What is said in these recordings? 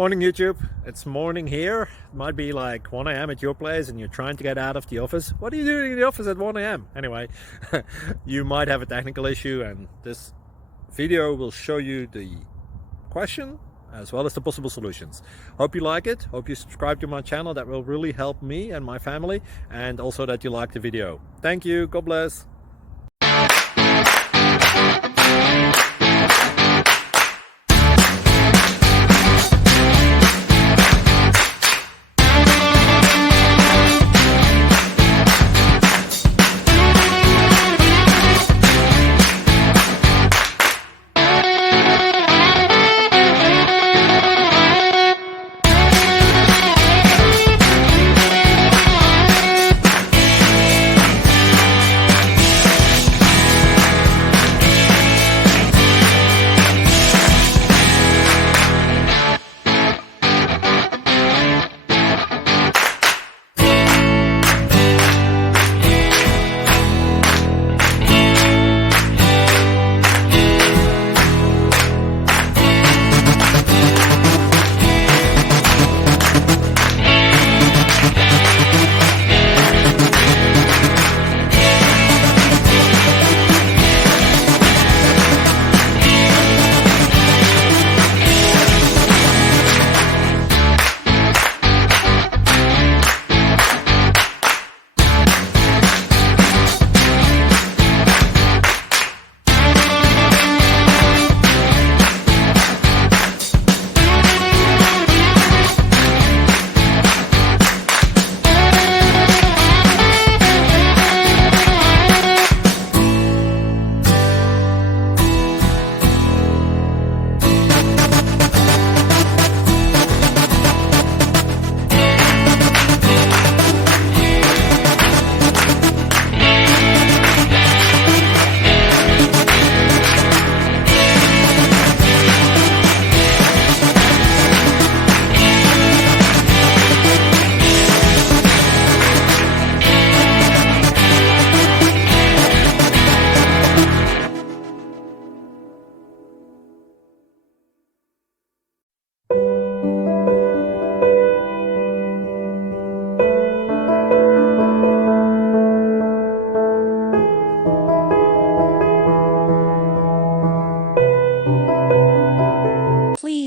Morning YouTube, it's morning here. It might be like 1 a.m. at your place and you're trying to get out of the office. What are you doing in the office at 1 a.m.? Anyway, you might have a technical issue and this video will show you the question as well as the possible solutions. Hope you like it, hope you subscribe to my channel. That will really help me and my family, and also that you like the video. Thank you, God bless.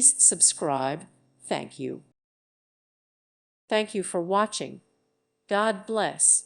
Please subscribe. Thank you. Thank you for watching. God bless.